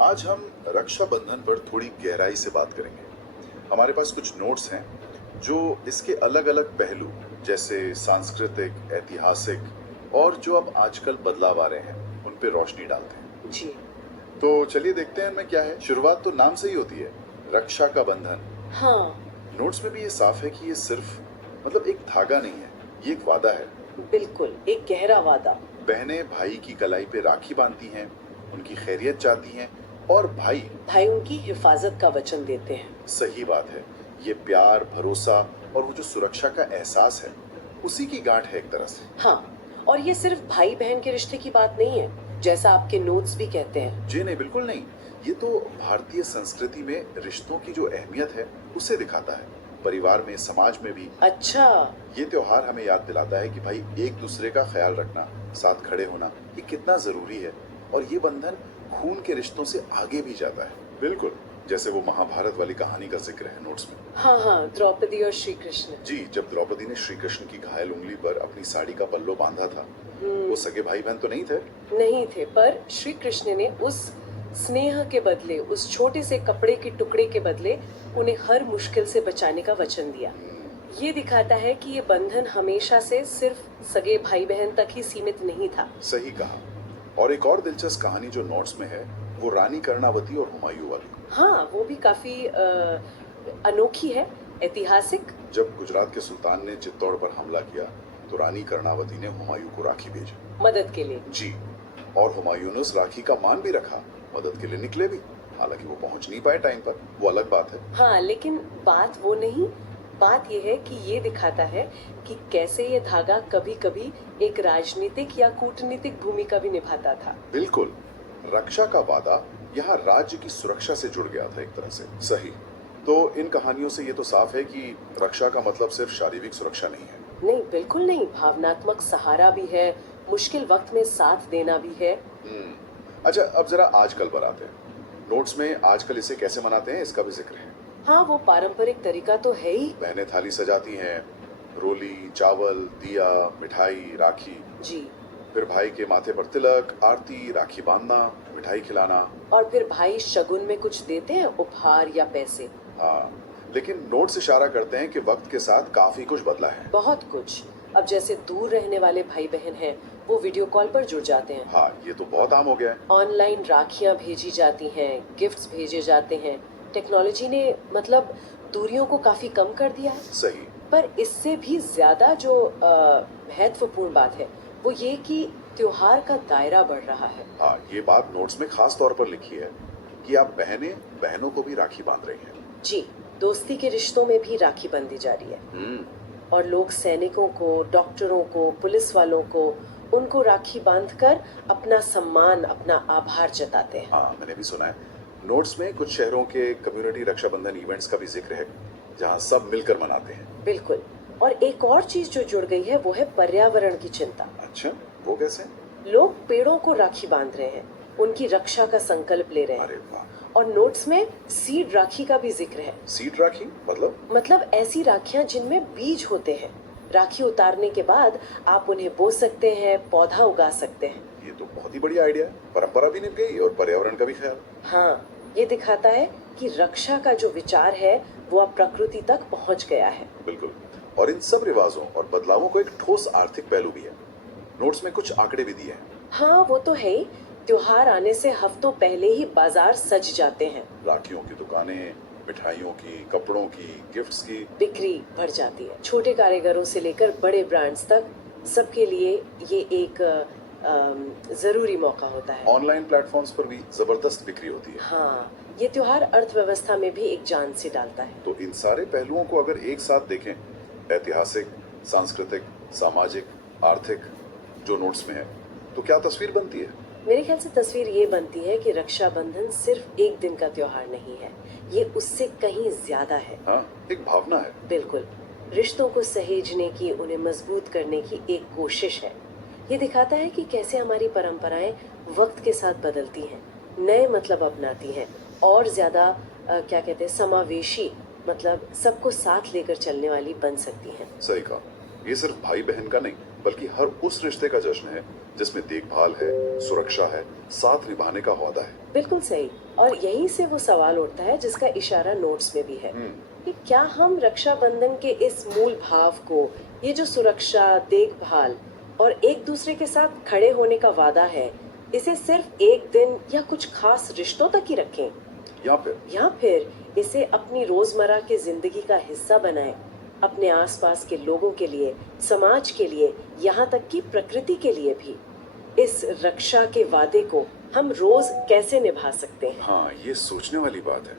आज हम रक्षाबंधन पर थोड़ी गहराई से बात करेंगे। हमारे पास कुछ नोट्स हैं जो इसके अलग-अलग पहलू जैसे सांस्कृतिक, ऐतिहासिक और जो अब आजकल बदलाव आ रहे हैं, उन पे रोशनी डालते हैं। जी। तो चलिए देखते हैं इनमें क्या है। शुरुआत तो नाम से ही होती है, रक्षा का बंधन। हाँ, नोट्स में भी ये साफ है कि ये सिर्फ मतलब एक धागा नहीं है, ये एक वादा है। बिल्कुल, एक गहरा वादा। बहनें भाई की कलाई पे राखी बांधती हैं, उनकी खैरियत चाहती हैं और भाई भाई उनकी हिफाजत का वचन देते हैं। सही बात है। ये प्यार, भरोसा और वो जो सुरक्षा का एहसास है, उसी की गांठ है एक तरह से। हाँ, और ये सिर्फ भाई-बहन के रिश्ते की बात नहीं है, जैसा आपके नोट्स भी कहते हैं। जी नहीं, बिल्कुल नहीं। ये तो भारतीय संस्कृति में रिश्तों की जो अहमियत है, उसे दिखाता है। परिवार में, समाज में भी अच्छा, ये त्योहार हमें याद दिलाता है कि भाई एक दूसरे का ख्याल रखना, साथ खड़े होना, ये कितना जरूरी है। और ये बंधन खून के रिश्तों से आगे भी जाता है। बिल्कुल, जैसे वो महाभारत वाली कहानी का जिक्र है नोट्स में। हाँ, द्रौपदी और श्री कृष्ण। जी, जब द्रौपदी ने श्री कृष्ण की घायल उंगली पर अपनी साड़ी का पल्लो बांधा था, वो सगे भाई बहन तो नहीं थे। नहीं थे, पर श्री कृष्ण ने उस स्नेह के बदले, उस छोटे से कपड़े के टुकड़े के बदले उन्हें हर मुश्किल से बचाने का वचन दिया। ये दिखाता है कि ये बंधन हमेशा से सिर्फ सगे भाई बहन तक ही सीमित नहीं था। सही कहा। और एक और दिलचस्प कहानी जो नोट्स में है, वो रानी कर्णावती और हुमायूं वाली। हाँ, वो भी काफी अनोखी है, ऐतिहासिक। जब गुजरात के सुल्तान ने चित्तौड़ पर हमला किया, तो रानी कर्णावती ने हुमायूं को राखी भेजी। मदद के लिए। जी, और हुमायूं ने उस राखी का मान भी रखा, मदद के लिए निकले भी। हालांकि वो पहुंच नहीं पाए टाइम पर, वो अलग बात है। हाँ, लेकिन बात वो नहीं, बात ये है कि ये दिखाता है कि कैसे ये धागा कभी-कभी एक राजनीतिक या कूटनीतिक भूमिका भी निभाता था। बिल्कुल, रक्षा का वादा यहाँ राज्य की सुरक्षा से जुड़ गया था एक तरह से। सही। तो इन कहानियों से ये तो साफ है कि रक्षा का मतलब सिर्फ शारीरिक सुरक्षा नहीं है। नहीं, बिल्कुल नहीं, भावनात्मक सहारा भी है, मुश्किल वक्त में साथ देना भी है। अच्छा, अब जरा आजकल पर आते हैं। नोट्स में आजकल इसे कैसे मनाते हैं, इसका भी जिक्र है। हाँ, वो पारंपरिक तरीका तो है ही। बहनें थाली सजाती हैं, रोली, चावल, दिया, मिठाई, राखी। जी, फिर भाई के माथे पर तिलक, आरती, राखी बांधना, मिठाई खिलाना। और फिर भाई शगुन में कुछ देते हैं, उपहार या पैसे। हाँ, लेकिन नोट्स इशारा करते हैं कि वक्त के साथ काफी कुछ बदला है। बहुत कुछ। अब जैसे दूर रहने वाले भाई बहन हैं, वो वीडियो कॉल पर जुड़ जाते हैं। हाँ, ये तो बहुत आम हो गया है। ऑनलाइन राखियां भेजी जाती हैं, गिफ्ट्स भेजे जाते हैं। टेक्नोलॉजी ने मतलब दूरियों को काफी कम कर दिया है। सही। पर इससे भी ज्यादा जो महत्वपूर्ण बात है, वो ये कि त्योहार का दायरा बढ़ रहा है। हाँ, ये बात नोट्स में खास तौर पर लिखी है कि आप बहनें बहनों को भी राखी बांध रही हैं। जी, दोस्ती के रिश्तों में भी राखी बंधी जा रही है। और लोग सैनिकों को, डॉक्टरों को, पुलिस वालों को, उनको राखी बांधकर अपना सम्मान, अपना आभार जताते हैं। हाँ, मैंने भी सुना है। नोट्स में कुछ शहरों के कम्युनिटी रक्षाबंधन इवेंट्स का भी जिक्र है, जहाँ सब मिलकर मनाते हैं। बिल्कुल। और एक और चीज जो जुड़ गई है, वो है पर्यावरण की चिंता। अच्छा, वो कैसे? लोग पेड़ों को राखी बांध रहे हैं, उनकी रक्षा का संकल्प ले रहे हैं। अरे वाह। और नोट्स में सीड राखी का भी जिक्र है। सीड राखी मतलब ऐसी राखियां जिनमें बीज होते हैं। राखी उतारने के बाद आप उन्हें बो सकते हैं, पौधा उगा सकते हैं। ये तो बहुत ही बढ़िया आइडिया है। परंपरा भी निभ गई और पर्यावरण का भी ख्याल। हाँ, ये दिखाता है कि रक्षा का जो विचार है, वो अब प्रकृति तक पहुंच गया है। बिल्कुल। और इन सब रिवाजों और बदलावों को एक ठोस आर्थिक पहलू भी है। नोट्स में कुछ आंकड़े भी दिए हैं। हाँ, वो तो है ही। त्योहार आने से हफ्तों पहले ही बाजार सज जाते हैं। राखियों की दुकानें, मिठाइयों की, कपड़ों की, गिफ्ट्स की बिक्री बढ़ जाती है। छोटे कारीगरों से लेकर बड़े ब्रांड्स तक सबके लिए ये एक जरूरी मौका होता है। ऑनलाइन प्लेटफॉर्म्स पर भी जबरदस्त बिक्री होती है। हाँ, ये त्योहार अर्थव्यवस्था में भी एक जान से डालता है। तो इन सारे पहलुओं को अगर एक साथ देखें, ऐतिहासिक, सांस्कृतिक, सामाजिक, आर्थिक, जो नोट्स में है, तो क्या तस्वीर बनती है? मेरे ख्याल से तस्वीर ये बनती है कि रक्षाबंधन सिर्फ एक दिन का त्योहार नहीं है, ये उससे कहीं ज्यादा है। हाँ, एक भावना है। बिल्कुल, रिश्तों को सहेजने की, उन्हें मजबूत करने की एक कोशिश है। ये दिखाता है कि कैसे हमारी परंपराएं वक्त के साथ बदलती हैं, नए मतलब अपनाती हैं और ज्यादा क्या कहते हैं, समावेशी, मतलब सबको साथ लेकर चलने वाली बन सकती हैं। सही कहा। ये सिर्फ भाई बहन का नहीं, बल्कि हर उस रिश्ते का जश्न है जिसमें देखभाल है, सुरक्षा है, साथ निभाने का वादा है। बिल्कुल सही। और यहीं से वो सवाल उठता है जिसका इशारा नोट्स में भी है कि क्या हम रक्षाबंधन के इस मूल भाव को, ये जो सुरक्षा, देखभाल और एक दूसरे के साथ खड़े होने का वादा है, इसे सिर्फ एक दिन या कुछ खास रिश्तों तक ही रखें, या फिर इसे अपनी रोजमर्रा की जिंदगी का हिस्सा बनाएं, अपने आसपास के लोगों के लिए, समाज के लिए, यहाँ तक कि प्रकृति के लिए भी। इस रक्षा के वादे को हम रोज कैसे निभा सकते हैं? हाँ, ये सोचने वाली बात है।